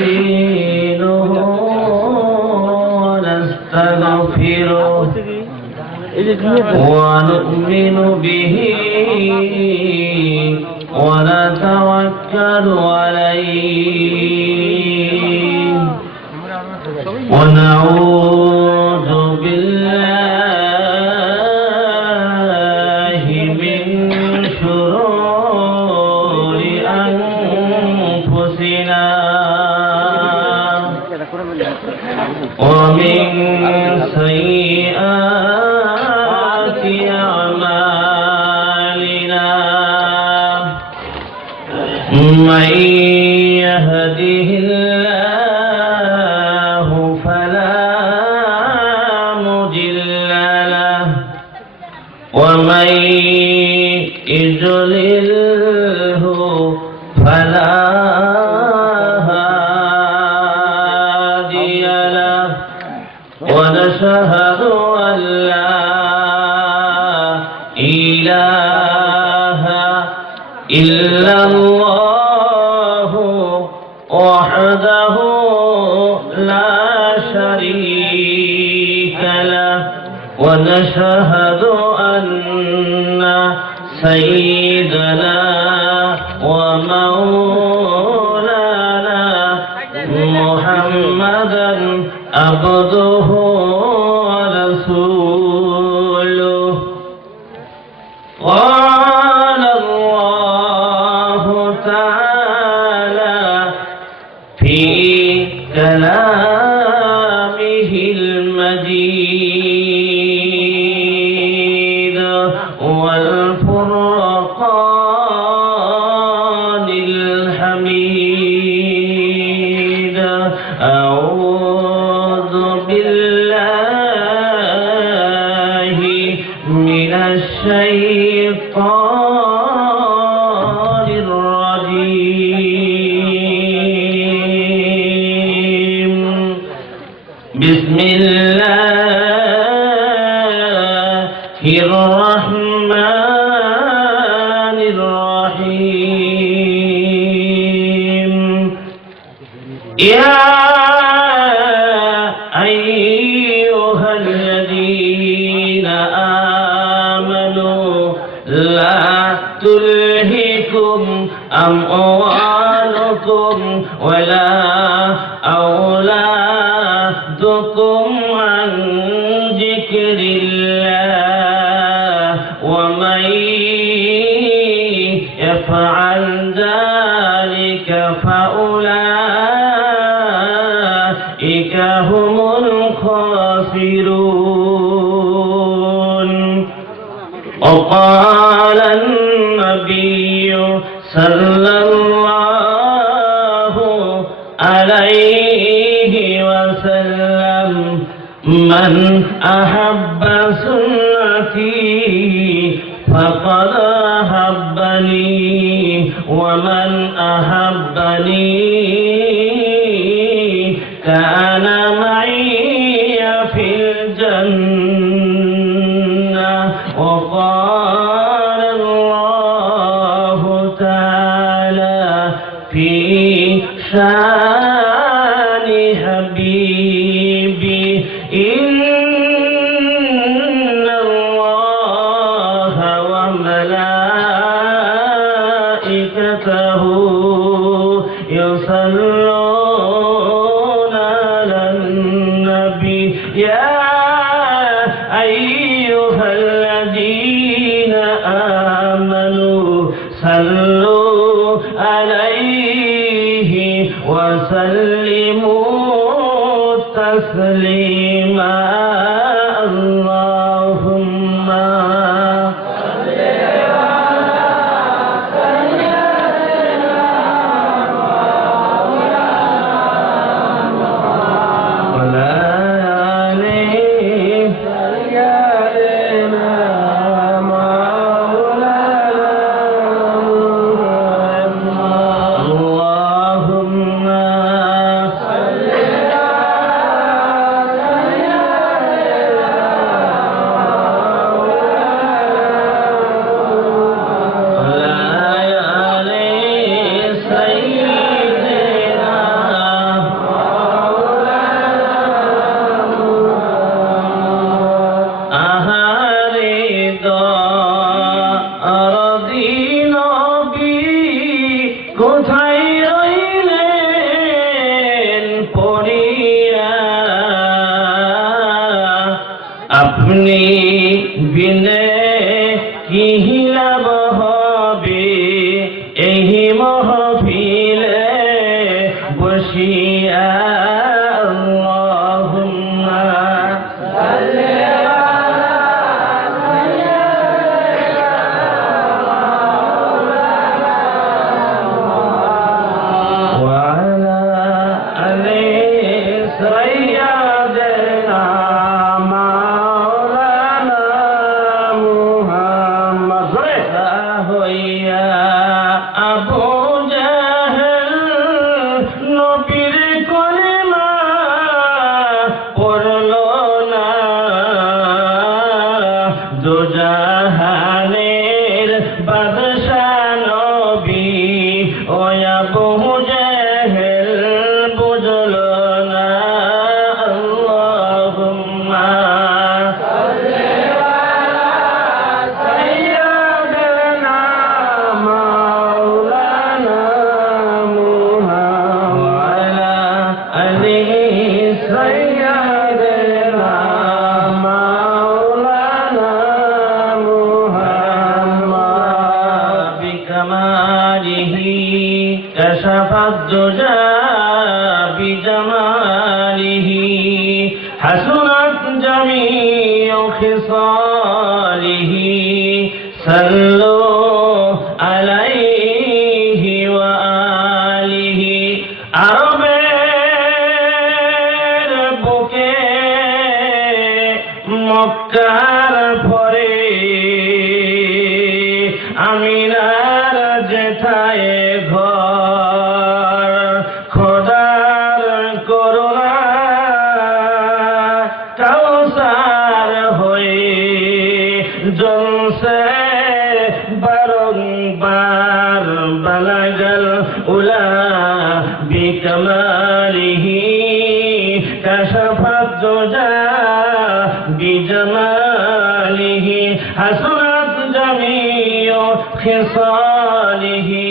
ونستعينه ونستغفره ونؤمن به ونتوكل عليه ونعوذ بالله من شرور أنفسنا ومن سيئات أعمالنا من يهده الله فلا مضل له ومن يضلله فلا هادي له ونشهد أن لا إله إلا الله وحده لا شريك له ونشهد أن سيدنا ومولانا محمدا عبده ورسوله قال الله تعالى في كلامه المجيد والفرقان الحميد أعوذ بالله من الشيطان الرجيم بسم الله الرحمن الرحيم يا أيها الذين آمنوا لا تلهكم أموالكم ولا أولادكم عن ذكر الله ومن يفعل ذلك فأولئك هم الخاسرون وقال النبي صلى الله عليه وسلم من أحب سنتي فقد أحبني ومن أحبني كان معي في الجنة وقال الله تعالى في شان حبيبي إن الله وملائكته يصلون على النبي يا أيها الذين آمنوا صلوا عليه وسلموا تسليما اللهم ولا عليه দুজাহানের বাদশা নবী ও আবু জেহেল বুঝল না আল্লাহুম্মা كشف الدجى بجماله حسنت جميع خصاله صلوا عليه وآله আরবের বুকে মক্কার পরে আমিনার যেথায় ঘর খোদার করুণা কাউসার হয়ে জলসে বারংবার বালাগল উলা বিকমালিহি কাশফাত দুজা বিজমালিহি হাসনাত জামিউ খিসালিহি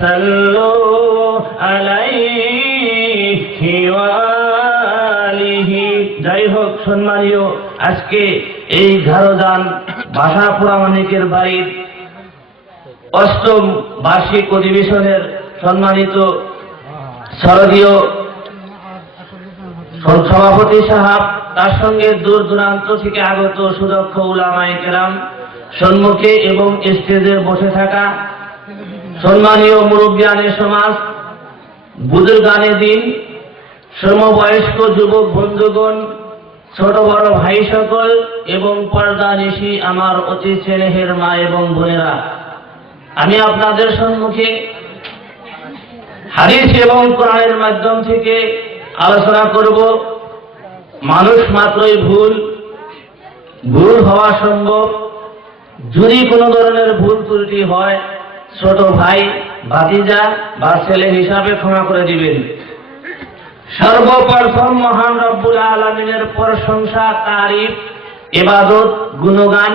সাল্লু আলাইহি ওয়া আলিহি। যাই হোক সম্মানীয়, আজকে এই ঘারোজান ভাষা পুরামানিকের বাড়ির অষ্টম বার্ষিক অধিবেশনের সম্মানিত শারদীয় সভাপতি সাহেব, তার সঙ্গে দূর দূরান্ত থেকে আগত সুদক্ষ উলামায়ে কেরাম সম্মুখে এবং স্টেজে বসে থাকা সম্মানীয় মুরব্বিয়ানে সমাজ, বুজুর্গানে দিন, সমবয়স্ক যুবক বন্ধুগণ, ছোট বড় ভাই সকল এবং পর্দানিশী আমার অতি স্নেহের মা এবং বোনেরা, আমি আপনাদের সম্মুখে হাদিস এবং কোরআনের মাধ্যম থেকে আলোচনা করব। মানুষ মাত্রই ভুল হওয়া সম্ভব। যদি কোনো ধরনের ভুল ত্রুটি হয়, ছোট ভাই, ভাতিজা বা ছেলে হিসাবে ক্ষমা করে দিবেন। সর্বপ্রথম মহান রব্বুল আলামিনের প্রশংসা, তারিফ, ইবাদত, গুণগান,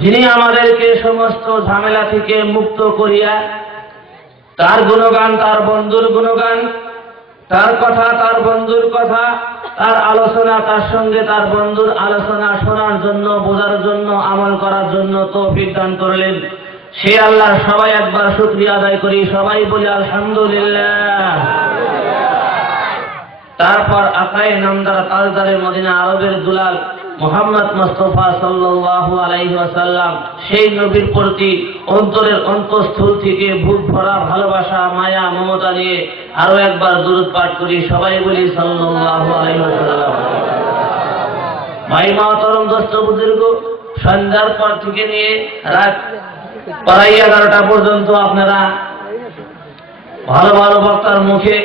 যিনি আমাদেরকে সমস্ত ঝামেলা থেকে মুক্ত করিয়া তার গুণগান, তার বন্ধুর গুণগান, তার কথা, তার বন্ধুর কথা, তার আলোচনা, তার সঙ্গে তার বন্ধুর আলোচনা শোনার জন্য, বোঝার জন্য, আমল করার জন্য তৌফিক দান করলেন। সে আল্লাহর সবাই একবার শুকরিয়া আদায় করি, সবাই বলি আলহামদুলিল্লাহ। তারপর আকায়ে নামদার তাজদারে মদিনা আরবের দুলাল মুহাম্মদ মুস্তাফা সাল্লাল্লাহু আলাইহি ওয়াসাল্লাম, সেই নবীর প্রতি অন্তরের অন্তঃস্থল থেকে বুক ভরা ভালোবাসা, মায়া, মমতা নিয়ে আরো একবার দুরূদ পাঠ করি, সবাই বলি সাল্লাল্লাহু আলাইহি ওয়াসাল্লাম। ভাই মহতরম, দোস্ত বুজুর্গ, সন্ধ্যার পর থেকে নিয়ে রাত প্রায় 11টা পর্যন্ত আপনারা ভালো ভালো বক্তার মুখে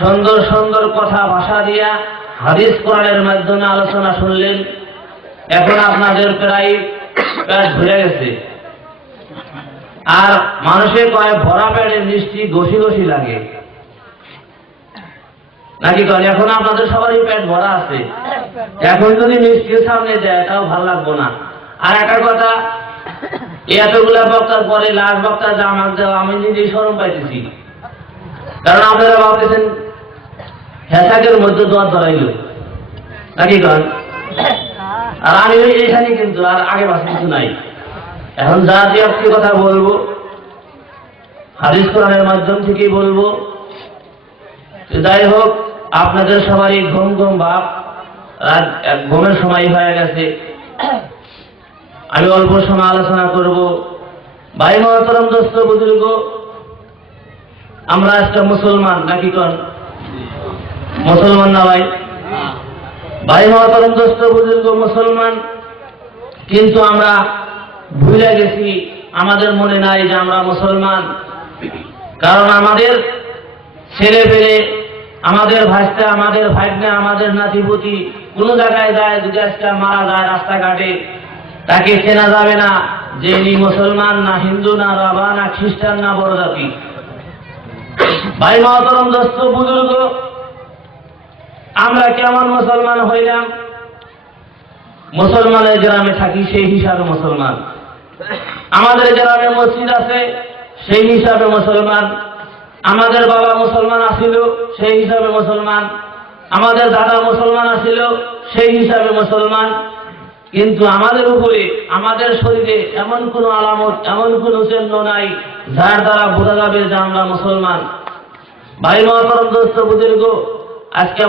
সুন্দর সুন্দর কথা ভাষা দিয়া হাদিস কোরআনের মাধ্যমে আলোচনা শুনলেন। এখন আপনাদের প্রায় পেট ভরে গেছে, আর মানুষের কয় ভরা পেটে মিষ্টি ঘষি ঘষি লাগে নাকি কয়? এখন আপনাদের সবারই পেট ভরা আছে, এখন যদি মিষ্টির সামনে দেয় তাও ভালো লাগবো না। আর একটা কথা, এতগুলা বক্তার পরে লাস্ট বক্তা যা আমাকে দেওয়া, আমি নিজেই শরম পাইতেছি। কারণ আপনারা ভাবতেছেন হেসাকের মধ্যে দোয়ার ধরাইল নাকি কন? আর আমি এইখানে কিন্তু আর আগে পাশে কিছু নাই। এখন যা দিয়ে কথা বলবো হাদিস কোরআনের মাধ্যম থেকেই বলবো। যাই হোক, আপনাদের সবারই ঘুম ঘুম ভাব, রাত ঘুমের সময় হয়ে গেছে। আমি অল্প সময় আলোচনা করব। ভাই মহতরম, দোস্ত বুজুর্গ, আমরা একটা মুসলমান নাকি কন? মুসলমান না ভাই? ভাই মহতরম, দোস্ত বুজুর্গ, মুসলমান, কিন্তু আমরা ভুলে গেছি, আমাদের মনে নাই যে আমরা মুসলমান। কারণ আমাদের ছেলে পেলে, আমাদের ভাইস্তা, আমাদের ভাগ্নে, আমাদের নাতিপুতি কোনো জায়গায় যায়, যদি আজকে মারা যায় রাস্তাঘাটে, তাকে চেনা যাবে না যে ইনি মুসলমান না হিন্দু না রাভা না খ্রিস্টান না বড় জাতি। ভাই মহতরম দোস্ত বুজুর্গ, আমরা কেমন মুসলমান হইলাম? মুসলমানের গ্রামে থাকি সেই হিসাবে মুসলমান, আমাদের গ্রামে মসজিদ আছে সেই হিসাবে মুসলমান, আমাদের বাবা মুসলমান আছিল সেই হিসাবে মুসলমান, আমাদের দাদা মুসলমান আছিল সেই হিসাবে মুসলমান। কিন্তু আমাদের উপরে, আমাদের শরীরে এমন কোন আলামত, এমন কোন চিহ্ন নাই যার দ্বারা বোঝা যাবে যে আমরা মুসলমান। ভাই মহতরম দোস্ত বুজুর্গ, আজকে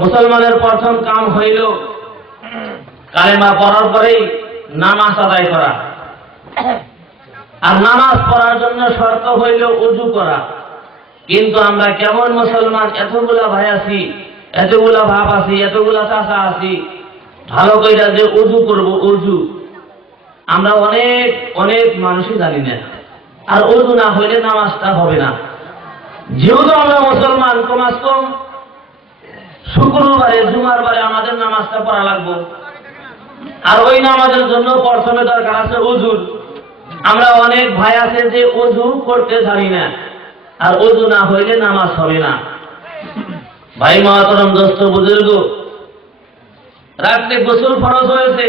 মুসলমানের প্রথম কাম হইল কালেমা পড়ার পরেই নামাজ আদায় করা। আর নামাজ পড়ার জন্য শর্ত হইল ওযু করা। কিন্তু আমরা কেমন মুসলমান? এতগুলা ভাই আছি, এতগুলা ভাব আছি, এতগুলা চাচা আছি, ভালো কইরা যে ওযু করব, ওযু আমরা অনেক অনেক মানুষই জানি না। আর ওযু না হইলে নামাজটা হবে না। যেহেতু আমরা মুসলমান, কমাস কম শুক্রবারে জুমার বারে আমাদের নামাজটা পড়া লাগবে। আর ওই নামাজের জন্য প্রথমে দরকার আছে ওযুর। আমরা অনেক ভাই আছে যে ওযু করতে জানি না, আর ওযু না হইলে নামাজ হবে না। ভাই মহতরম দোস্ত বুজুর্গ, রাত্রে গোসল ফরজ হয়েছে,